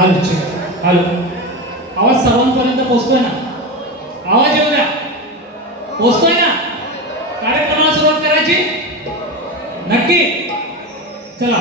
Hello hello, आवाज सर्वांपर्यंत पोहोचतोय ना? आवाज येऊ द्या. पोहोचतोय ना? कार्यक्रमाला सुरुवात करायची नक्की. चला.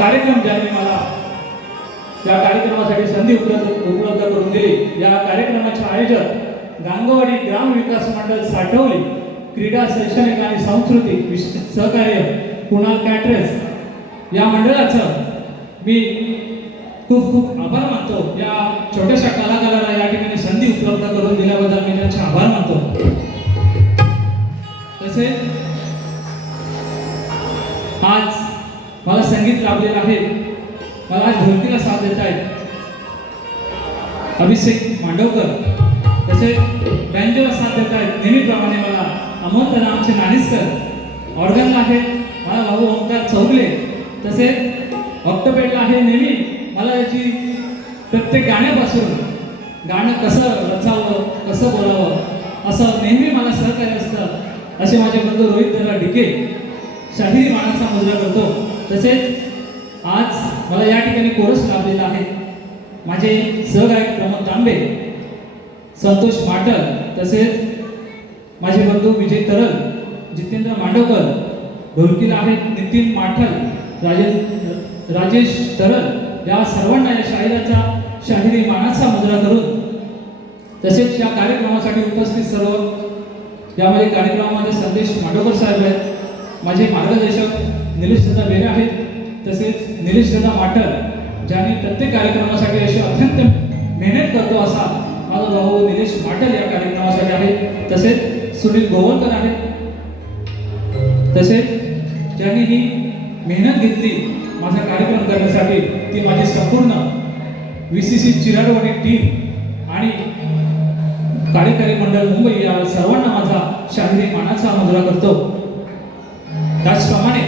कार्यक्रम ज्यांनी मला त्या कार्यक्रमासाठी संधी उपलब्ध करून दिली. या कार्यक्रमाचे आयोजक गांगवाडी ग्राम विकास मंडळ साठवली, क्रीडा शैक्षणिक आणि सांस्कृतिक विशेष सहकार्य कुणाल कॅटरेस या मंडळाचं मी खूप खूप आभार मानतो. या छोट्याशा कलाकाराला या ठिकाणी संधी उपलब्ध करून दिल्याबद्दल मी त्यांचे आभार मानतो. तसेच आज मला संगीत लाभलेलं आहे. मला आज ढोलकीला साथ देत आहेत अभिषेक मांडवकर, तसेच बँजोला साथ देत आहेत नेहमीप्रमाणे मला अमोल नामचे नानिसकर, ऑर्गनला आहे मला भाऊ ओंकार चौगले, तसेच ऑक्टोपेडला आहे नेहमी मला याची प्रत्येक गाण्यापासून गाणं कसं रचावं कसं बोलावं असं नेहमी मला सहकार्य असतं असे माझे बंधू रोहित दादा डिके शाहिरी मानाचा मुजरा करतो. तसेच आज मला या ठिकाणी कोरस लाभलेला आहे माझे सहगायक प्रमोद तांबे, संतोष माटल, तसेच माझे बंधू विजय तरल, जितेंद्र मांडवकर, ढोलकीला आहेत नितीन माठल, राजेश तरल या सर्वांना या शाहिराचा शाहिरी मानाचा मुजरा करून तसेच या कार्यक्रमासाठी उपस्थित सर्व यामध्ये कार्यक्रमामध्ये संदेश मांडवकर साहेब आहेत, माझे मार्गदर्शक निलेश दादा बेरे आहेत, तसेच निलेश दादा माटल ज्यांनी प्रत्येक कार्यक्रमासाठी अशी अत्यंत मेहनत करतो असा माझा भाऊ निलेश माटल या कार्यक्रमासाठी आहे, तसेच सुनील गोवलकर आहेत, तसेच ज्यांनी ही मेहनत घेतली माझा कार्यक्रम करण्यासाठी ती माझी संपूर्ण VCC चिराडवाडी टीम आणि कार्यकारी मंडळ मुंबई या सर्वांना माझा शाहिरी मानाचा मुजरा करतो. त्याचप्रमाणे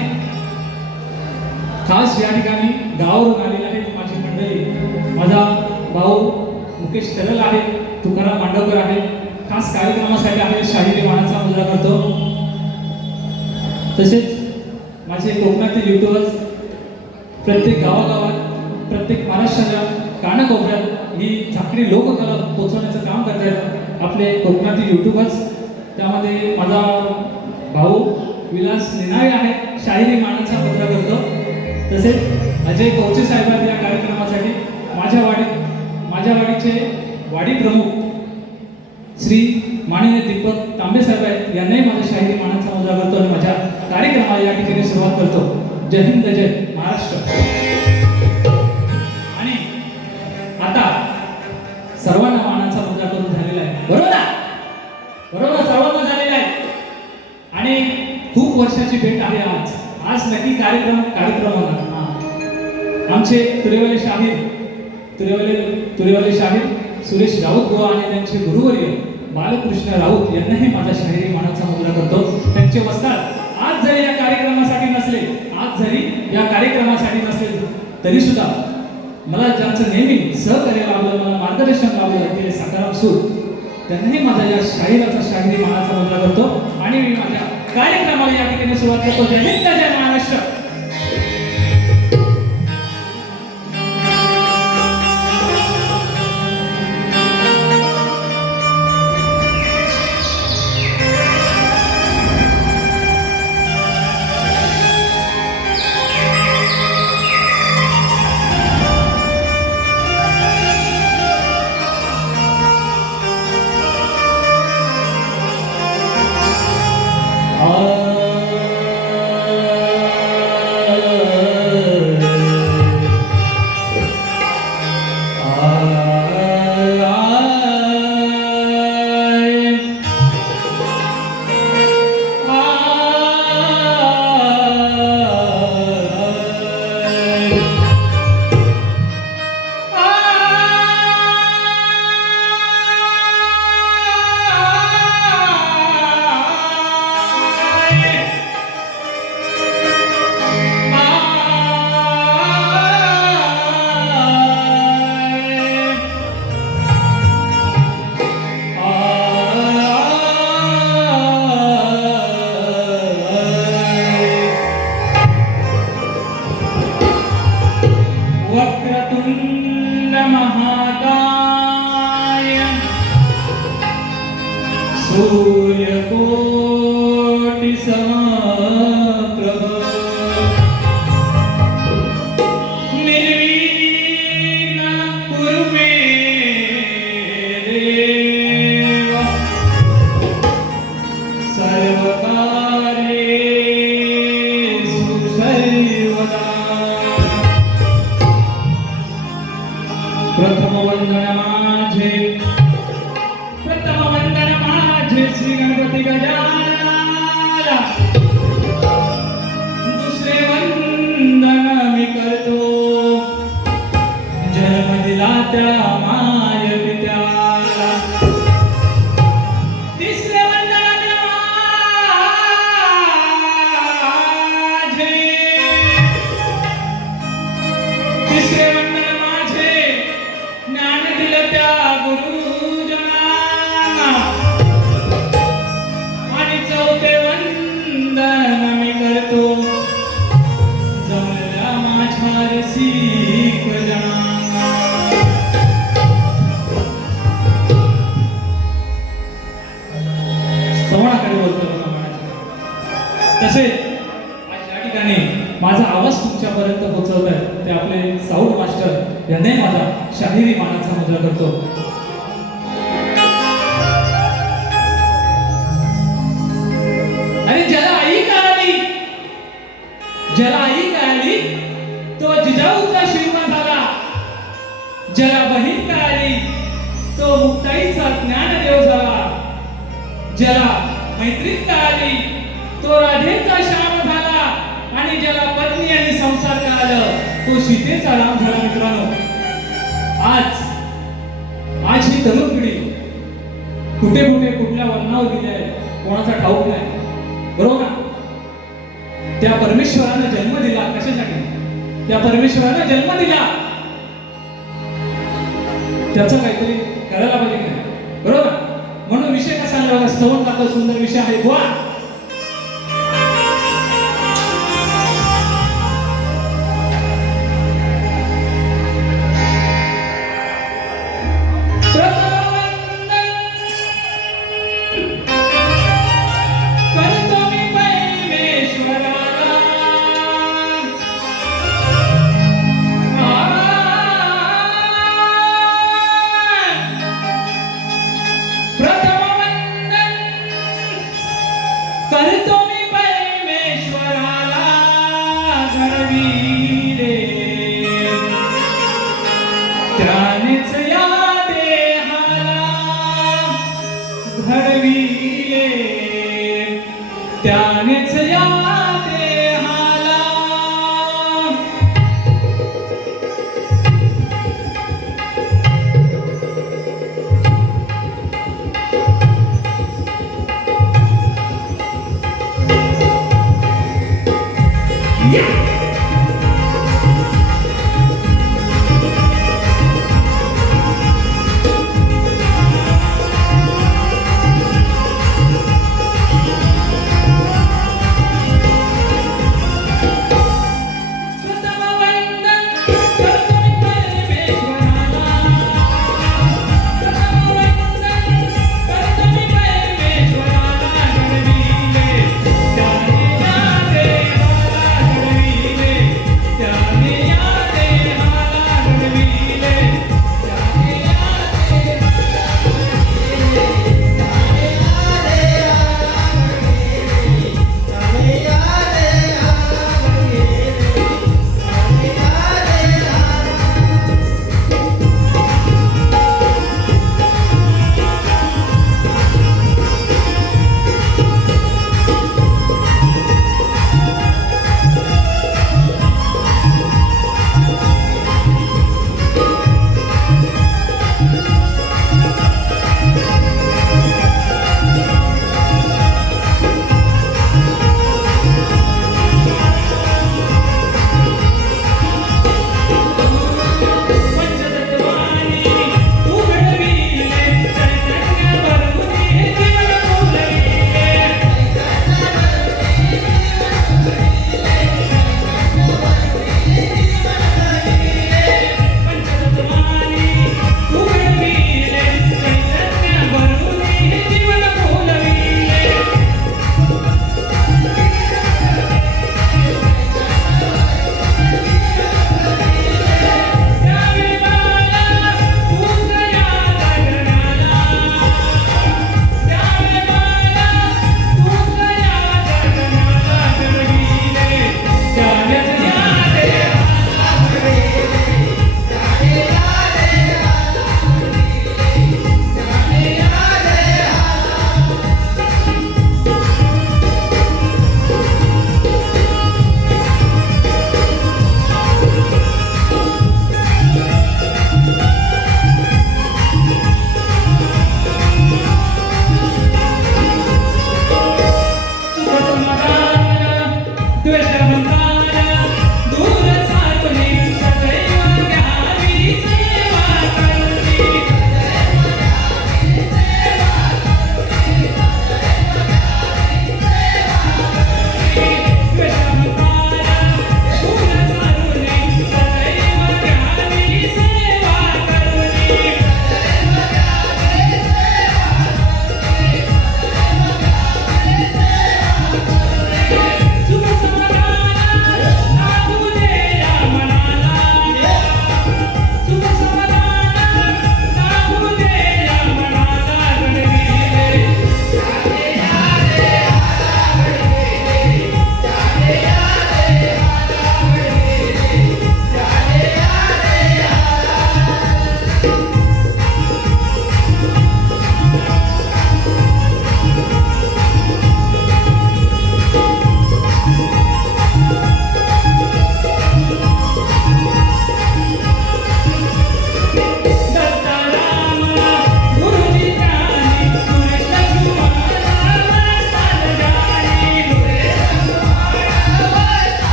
खास या ठिकाणी गावावरून आलेले आहेत माझी मंडळी, माझा भाऊ मुकेश तरल आहे, तुकाराम मांडवकर आहे, खास कार्यक्रमासाठी आहे शाहिरी मानाचा मुजरा करतो. तसेच माझे कोकणातील युट्यूबर्स प्रत्येक गावागावात प्रत्येक महाराष्ट्राच्या कानाकोपऱ्यात ही झाकडी लोककला पोचवण्याचं काम करतात आपले कोकणातील युट्यूबर्स. त्यामध्ये माझा भाऊ विलास निनाळे आहे, शाहिरी मानाचा मुजरा करतो. तसेच अजय कवचे साहेब आहेत या कार्यक्रमासाठी, माझ्या वाडीचे वाडी प्रमुख श्री माननीय दीपक तांबे साहेब आहेत, यांनाही माझ्या शाहिरी मानाचा मुजरा करतो आणि माझ्या कार्यक्रमाला या ठिकाणी सुरुवात करतो. जय हिंद, जय महाराष्ट्र. आणि आता सर्वांना मानाचा मुजरा करून झालेला आहे, बरोबर बरोबर सर्वांना झालेला आहे आणि खूप वर्षाची भेट आहे आज नक्की कार्यक्रम आमचे तुरेवाले शाहीर सुरेश राऊत बुवा आणि त्यांचे गुरुवर्य बालकृष्ण राऊत यांनाही माझा शाहिरी मानाचा मुजरा करतो. त्यांचे वस्ताद आज जरी या कार्यक्रमासाठी नसले तरी सुद्धा मला ज्यांचं नेहमी सहकार्य लाभलं, मला मार्गदर्शन लाभलं ते सकाराम सूर, त्यांनाही माझा या शाहिराचा शाहिरी मानाचा मुजरा करतो आणि मी माझ्या कार्यक्रमाला या ठिकाणी सुरुवात करतो. जय हिंद, जय महाराष्ट्र. तसेच आज या ठिकाणी माझा आवाज तुमच्यापर्यंत पोहोचवत आहे ते आपले साऊंड मास्टर यांनी माझा शाहिरी मानाचा मुद्रा करतो. आणि ज्याला आई कळाली तो जिजाऊचा शिरवा झाला. ज्याला बहीण कळाली तो मुक्ताईचा ज्ञानदेव झाला. ज्याला मैत्रीण कळाली तो राधेचा श्याम झाला. आणि ज्याला पत्नी आणि संसार कळालं तो सीतेचा राम झाला. मित्रांनो, आज ही तरुण पिढी कुठे कुठल्या वर्णावर गेली आहे कोणाचा ठाऊक नाही. बरोबर ना? त्या परमेश्वरानं जन्म दिला कशासाठी? त्या परमेश्वरानं जन्म दिला त्याचं काहीतरी करायला पाहिजे की नाही? बरोबर. म्हणून विषय कसा आणला? स्तवन टाकत सुंदर विषय आहे. गोवा करतो मी परमेश्वराला घडविले त्यानेच या देहाला घडविले त्यानेच या देहाला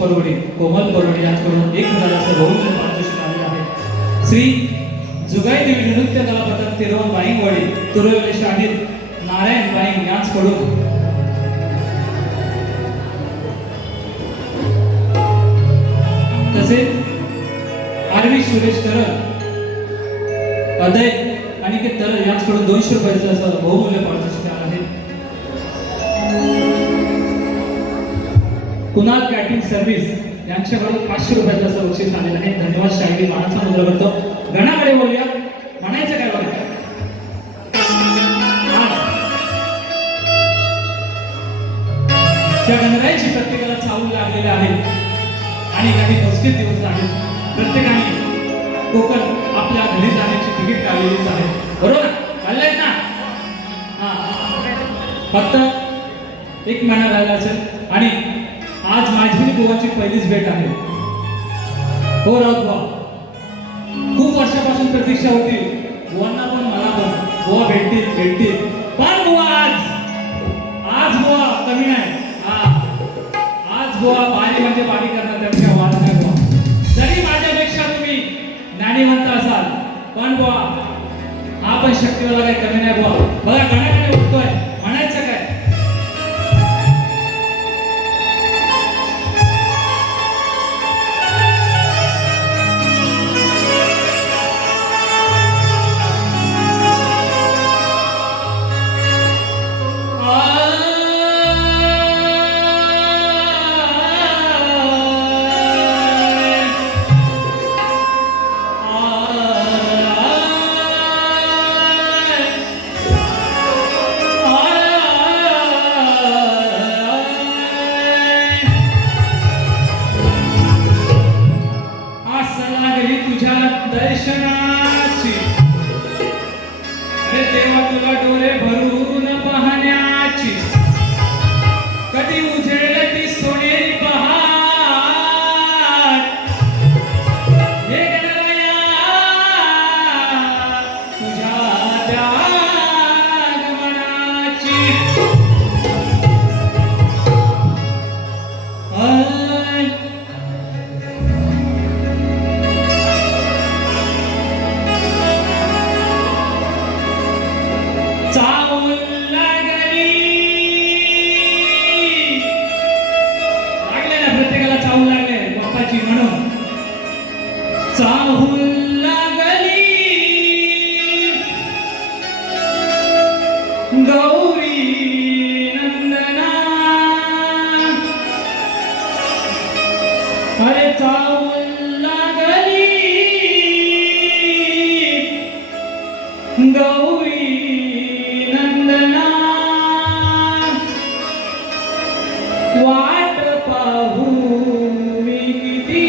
परवडे कोमल परवडे यांच्याकडून 1000 असं बहुमूल्य पारितोषिक आलेलं आहे. श्री जुगाई देवी नृत्य कला पथक तिरुवन बाईंगवाडी तुरवले शाहीर नारायण बाईंग यांच्याकडून तसेच आरवी सुरेश तरल अदय अनिकेत तरल यांच्याकडून 200 रुपयाचं असं बहुमूल्य पारितोषिक आलं आहे. कुणाल कॅटरिंग सर्व्हिस यांच्याकडून 500 रुपयाचं असं बक्षीस आलेलं आहे. धन्यवाद. शाहिरी मानाचा मुद्रा करतो. गणाकडे बोलूया. म्हणायचं काय बघा. त्या गणरायाची प्रत्येकाला चावल लागलेले आहे आणि काही मोजके दिवस आहेत. प्रत्येकाने कोकण आपल्या घरी जाण्याची तिकीट काढलेलीच आहे. बरोबर काढलंय ना? हा फक्त 1 महिना राहिला असेल आणि आज माझी गोवाची पहिलीच भेट आहे. हो राऊत बुवा, खूप वर्षापासून प्रतीक्षा होती बुवांना पण मला पण बुवा भेटतील पण बुवा आज बुवा कमी नाही. आज बुवा बारी म्हणजे बारी करणार त्यापेक्षा वाद नाही बुवा. जरी माझ्यापेक्षा तुम्ही ज्ञानीवंत असाल पण बुवा हा पण शक्तीवाला काही कमी नाही बुवा. बघा गणाकडे उठतोय. म्हणायचं काय. दर्शनाची अरे देवा तुला डोळे भरून पाहण्याची कधी उजेड ती सोनेरी पहाट हे गणराया तुझ्या त्या आगमनाची चाहूल लागली गौरी नंदना अरे चाहूल लागली गौरी नंदना वाट पाहू मी किती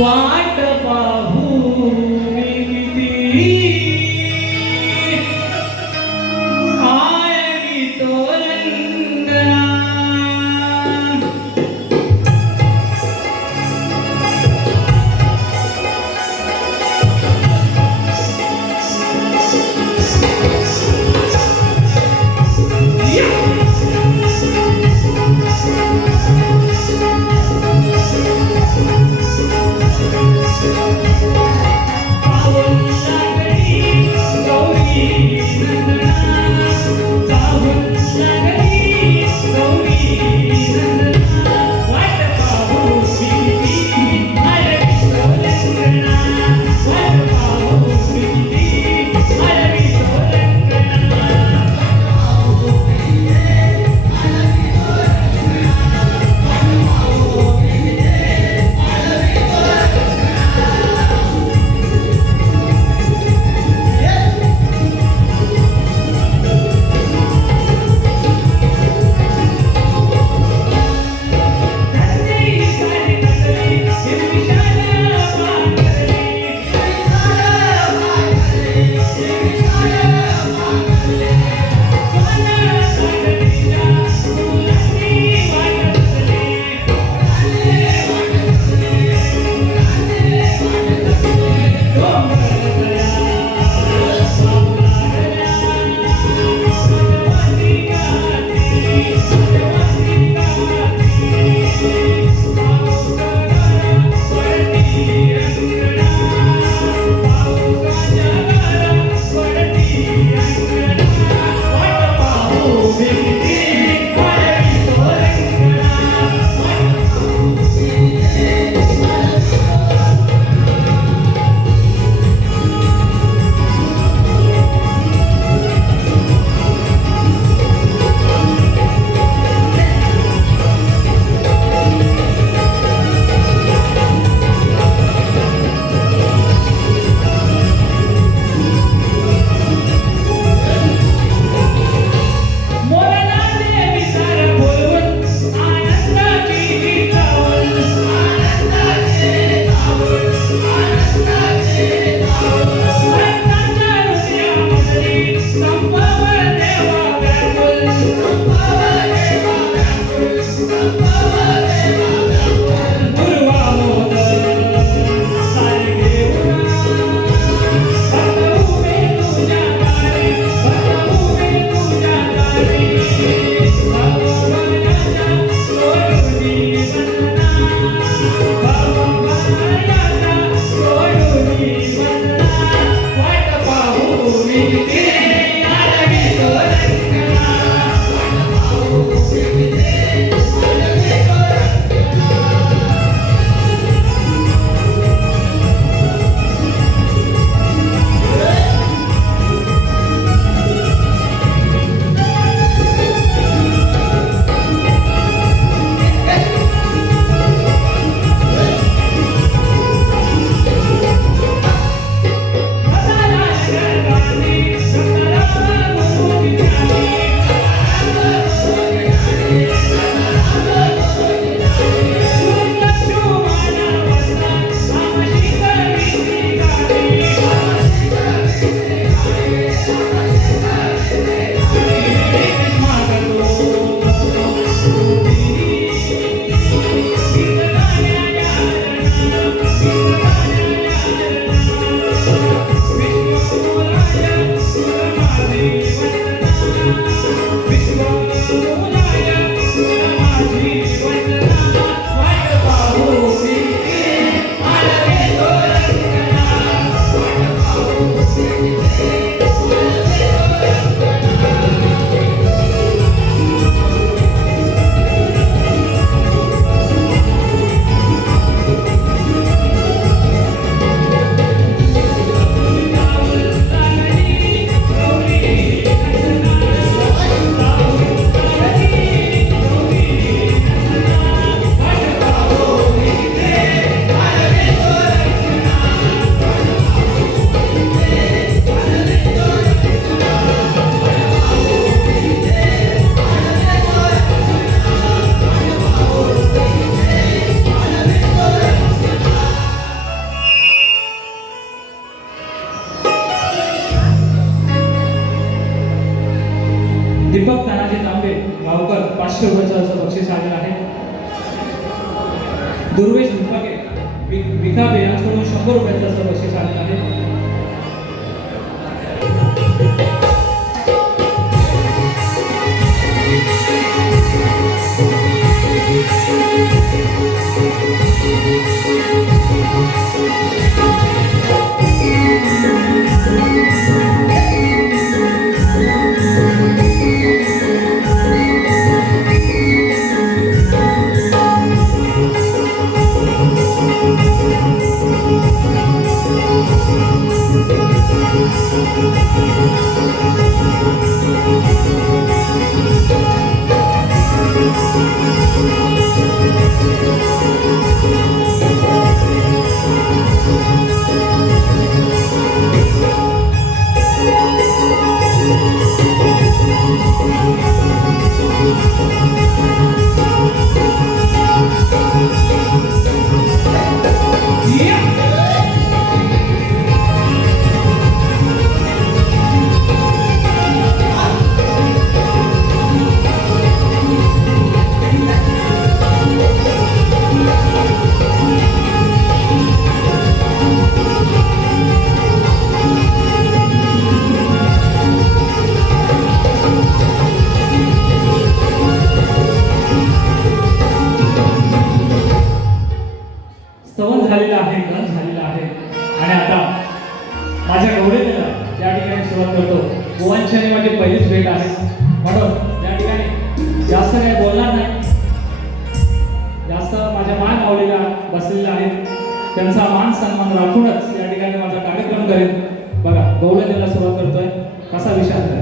वाट पाहू मी किती आयवी तो रंगना पाऊल लागली दुर्वेश विभागे विकाबे यांच्याकडून 100 रुपयाचं असं बक्षीस आलेलं आहे. स्तवन झालेला आहे, गण झालेला आहे आणि आता माझ्या गौरवतेला या ठिकाणी सुरुवात करतो. गोवांची आणि माझी पहिलीच भेट आहे म्हणून या ठिकाणी जास्त काही बोलणार नाही. जास्त माझ्या मान माऊलीला बसलेल्या आहेत, त्यांचा मान सन्मान राखूनच या ठिकाणी माझा कार्यक्रम करेन. बघा गौरवतेला सुरुवात करतोय, कसा विचार करा.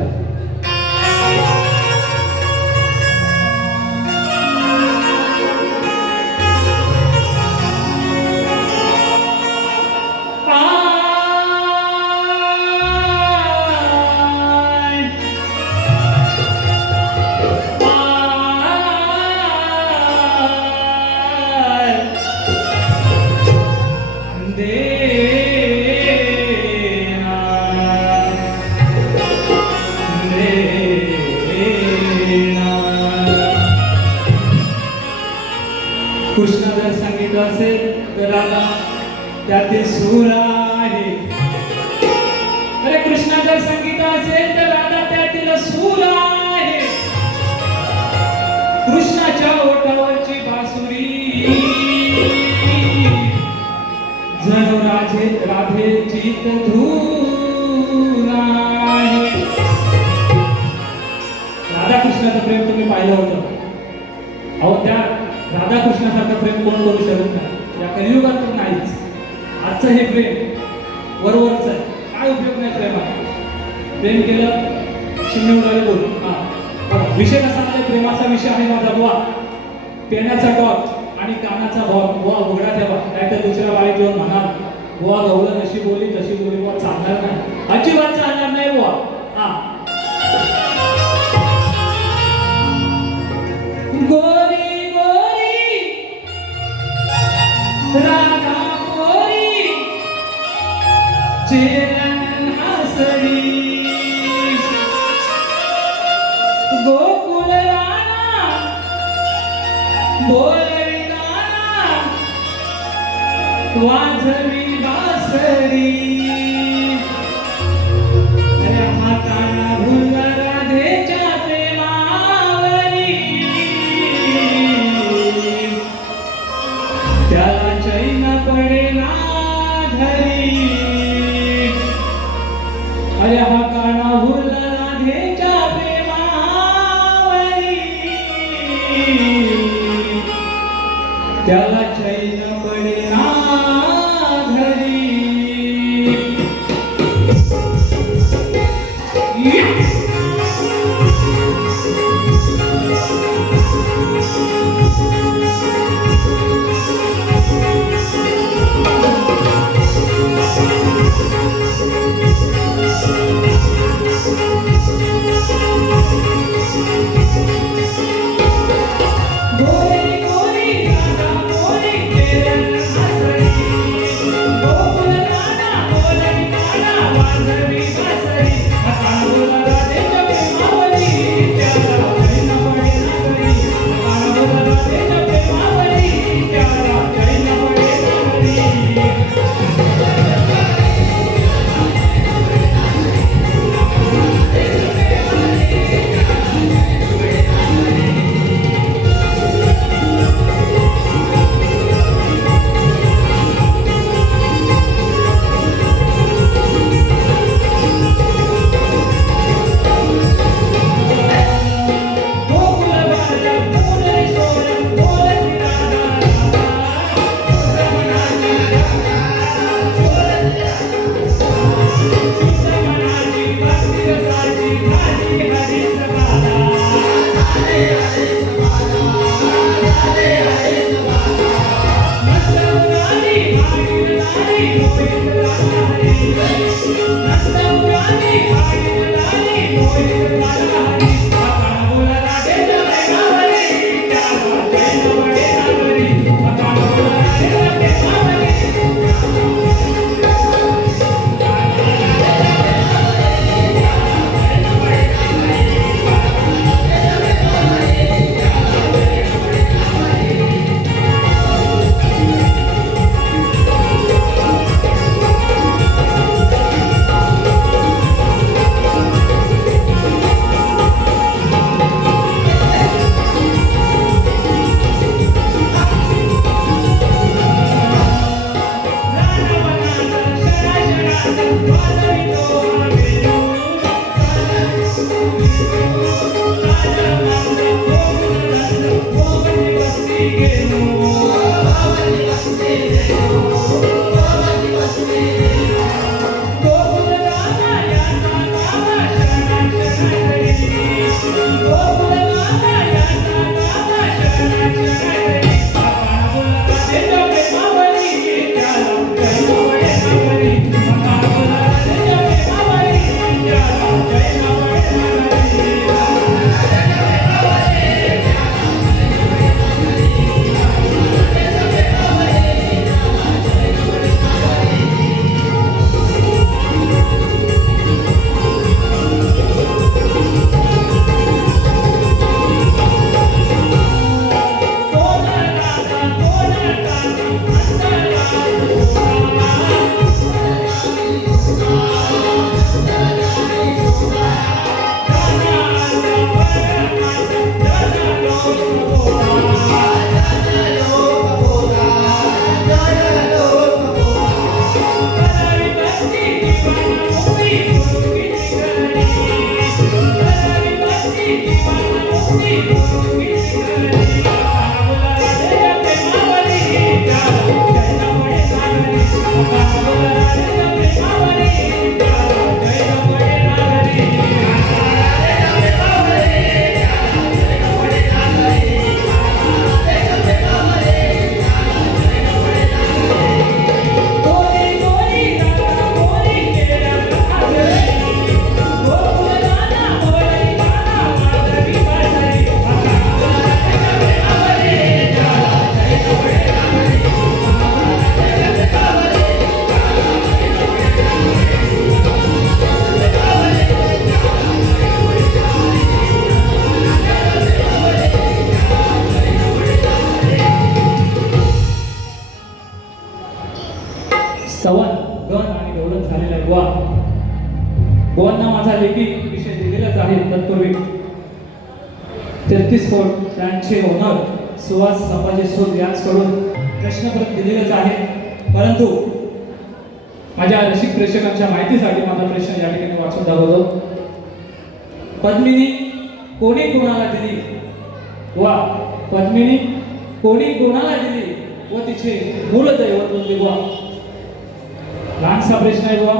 कृष्ण जर संगीत असेल तर राधा त्यातील सूर आहे. अरे कृष्ण जर संगीत असेल तर राधा त्यातील सूर आहे. कृष्णाच्या ओठावरची बासुरी जणू राधेची धून आहे. राधा कृष्णाचं प्रेम तुम्ही पाहिलं होतं. अहो त्या राधा कृष्णासारखं प्रेम कोण करू शकत नाही या कलियुगात तर नाहीच. आजचं हे प्रेम वरवरच आहे, काय उपयोग नाही प्रेमात. प्रेम केलं शिन्ने उडाले बोल. हा विषय कसा आहे, प्रेमाचा विषय आहे माझा बुवा. पेण्याचा टॉप आणि कानाचा भाव बुवा उघडा ठेवा, नाहीतर दुसऱ्या बाळीत येऊन म्हणाल बुवा गवळण अशी बोली तशी बोली, बुवा चालणार नाही, अजिबात चालणार नाही बुवा. हा गोरी गोरी राधा गोरी चेरन हसरी गोकुल राणा बोले गाना वाजवी बासरी. अरे हाताला भुल राधेच्या प्रेमावरी त्याला चैन पडेना घरी. अरे हा काना भुल राधेच्या प्रेमावरी त्याला चैन पडेना घरी. सवन गण आणि गौरव झालेला आहे गोवा. गोवांना माझा लेखी विषय दिलेलाच आहे. तत्पूर्वी 33 कोट त्यांचे ओनर सुहास संभाजी सूद यांच्याकडून प्रश्नपत्र दिलेलंच आहे. परंतु माझ्या रसिक प्रेक्षकांच्या माहितीसाठी माझा प्रश्न या ठिकाणी वाचून दाखवतो. पद्मिनी कोणी कोणाला दिली वा पद्मिनी कोणी कोणाला दिली व तिचे मूळ दैवत कोणते वा. लहानसा प्रश्न आहे बुवा.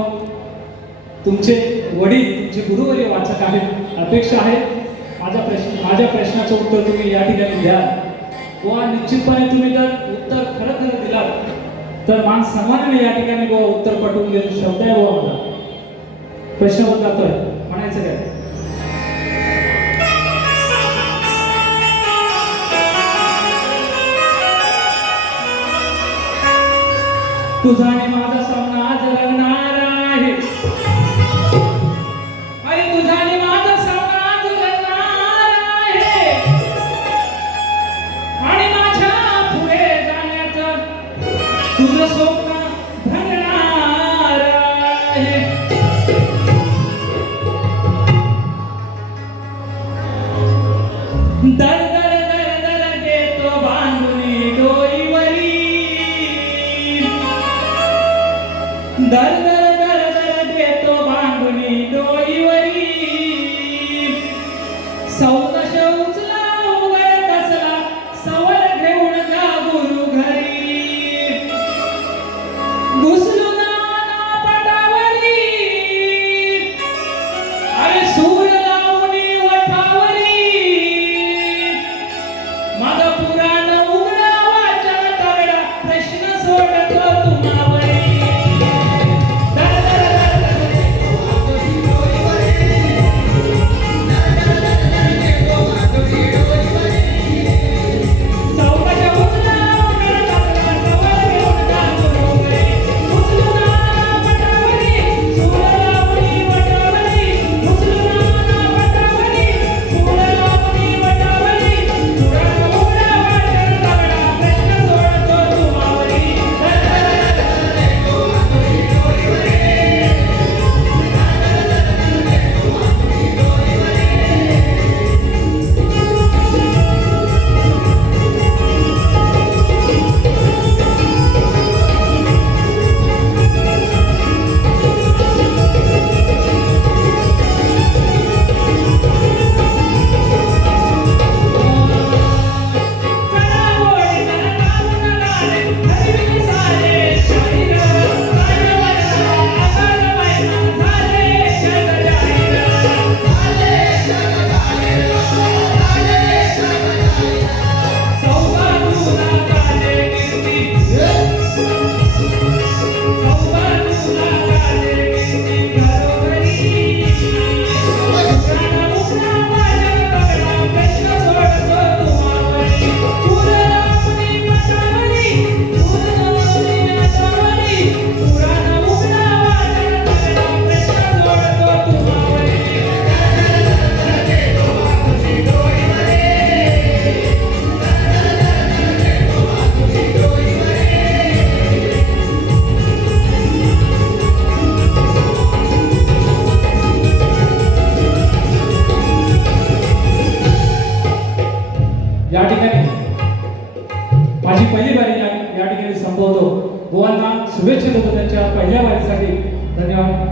तुमचे वडील तुमचे गुरुवर्य वाचक आहेत. अपेक्षा आहे माझ्या प्रश्नाचं उत्तर तुम्ही या ठिकाणी द्या व निश्चितपणे तुम्ही जर उत्तर खरं दिलात तर मान सन्मानाने या ठिकाणी बुवा उत्तर पटवून देऊ शब्द आहे बुवा. माझा प्रश्न बदलातोय म्हणायचं काय. तुझा आणि माझा सामना आज रंगणार आहे. अरे तुझा आणि माझा सामना आज रंगणार आहे. आणि माझ्या पुढे जाण्याचं तुझं स्वप्न भंगणार आहे. दर दर दर दर देतो बांधुनी डोईवरी. दर दर दर दर देतो बांधुनी डोईवरी. सौदश उचला उघड कसला सवड घेऊन जा गुरु घरी. घुसलो नाना पटावरी. अरे सूर लावणी वठावरी. मग पुराण उघडा वाचन करडा प्रश्न सोडतो तुम्हावरी. त्यांच्या पहिल्या वारीसाठी धन्यवाद.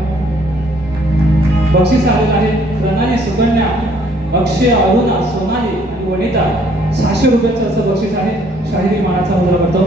बक्षीस आलेलं आहे प्रणाली, सुकन्या, अक्षय, अरुणा, सोनाली आणि वनिता. 600 रुपयाचं असं बक्षीस आहे. शाहिरी मानाचा मुद्रा करतो.